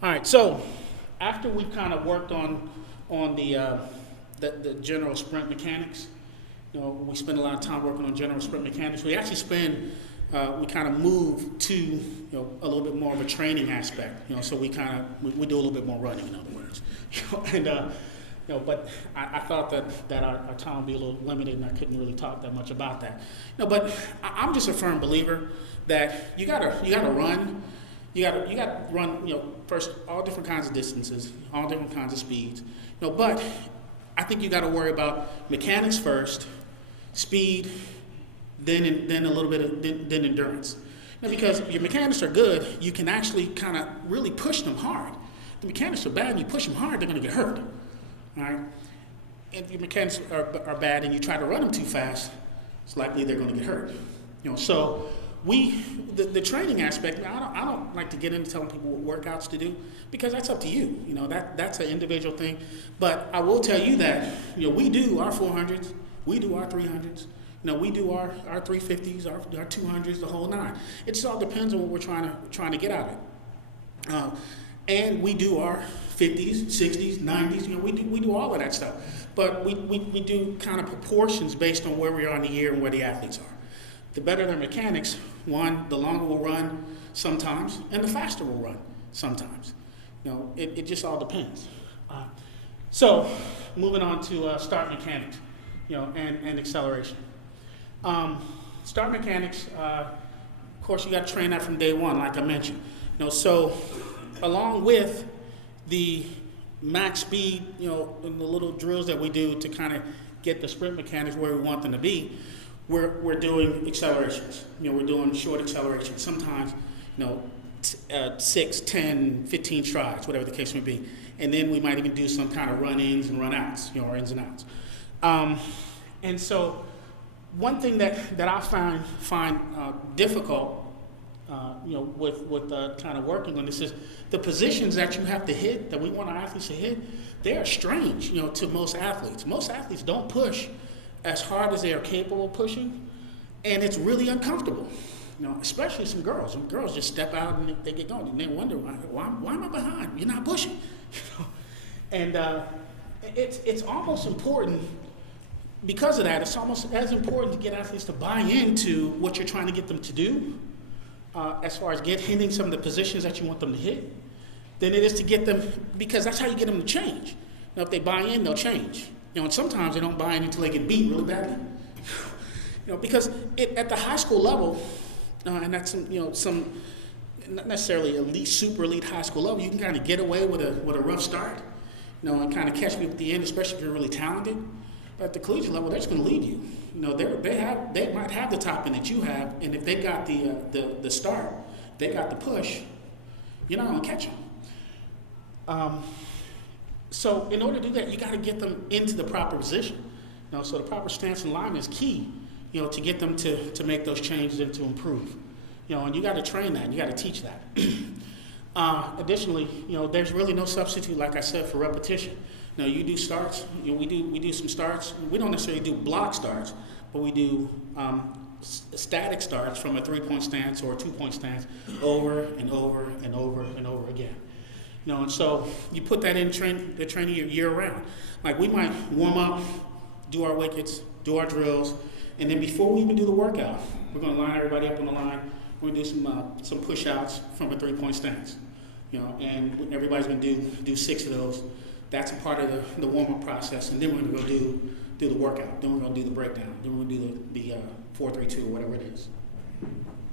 All right, so after we've kind of worked on the general sprint mechanics, we spend a lot of time working on general sprint mechanics. We actually we kind of move to a little bit more of a training aspect. So we we do a little bit more running, in other words. But I thought that our time would be a little limited, and I couldn't really talk that much about that. But I'm just a firm believer that you gotta run. You gotta run, first all different kinds of distances, all different kinds of speeds. But I think you gotta worry about mechanics first, speed, then a little bit of then endurance. Because if your mechanics are good, you can actually kind of really push them hard. If the mechanics are bad and you push them hard, they're gonna get hurt. All right. If your mechanics are bad and you try to run them too fast, it's likely they're gonna get hurt. So the training aspect, I don't like to get into telling people what workouts to do, because that's up to you. That's an individual thing. But I will tell you that we do our 400s, we do our 300s, we do our 350s, our 200s, the whole nine. It just all depends on what we're trying to get out of it. And we do our 50s, 60s, 90s. We do all of that stuff. But we do kind of proportions based on where we are in the year and where the athletes are. The better their mechanics, one, the longer we'll run sometimes, and the faster we'll run sometimes. It just all depends. So, moving on to start mechanics, and acceleration. Start mechanics, of course, you got to train that from day one, like I mentioned. So along with the max speed, and the little drills that we do to kind of get the sprint mechanics where we want them to be, we're doing accelerations. We're doing short accelerations. Sometimes, 6, 10, 15 strides, whatever the case may be. And then we might even do some kind of run-ins and run-outs, or ins and outs. And so one thing that I find difficult, with kind of working on this is the positions that you have to hit, that we want our athletes to hit, they are strange, to most athletes. Most athletes don't push as hard as they are capable of pushing, and it's really uncomfortable. Especially some girls. Some girls just step out and they get going, and they wonder, why am I behind? You're not pushing. And it's almost important. Because of that, it's almost as important to get athletes to buy into what you're trying to get them to do, as far as hitting some of the positions that you want them to hit, than it is to get them, because that's how you get them to change. If they buy in, they'll change. And sometimes they don't buy in until they get beat really badly. Because at the high school level, and that's some not necessarily elite, super elite high school level, you can kind of get away with a rough start, and kind of catch people at the end, especially if you're really talented. But at the collegiate level, they're just going to lead you. They might have the top end that you have, and if they got the start, they got the push, you're not going to catch them. So in order to do that, you got to get them into the proper position. So the proper stance and alignment is key, to get them to make those changes and to improve. And you got to train that, and you got to teach that. Additionally, there's really no substitute, like I said, for repetition. You do starts. We do some starts. We don't necessarily do block starts, but we do static starts from a 3-point stance or a 2-point stance over and over and over and over again. And so you put that in the training year round. Like we might warm up, do our wickets, do our drills, and then before we even do the workout, we're going to line everybody up on the line. We're going to do some push-outs from a 3-point stance. And everybody's going to do 6 of those. That's a part of the warm-up process, and then we're going to go do the workout. Then we're going to do the breakdown. Then we're going to do the 4-3-2 or whatever it is.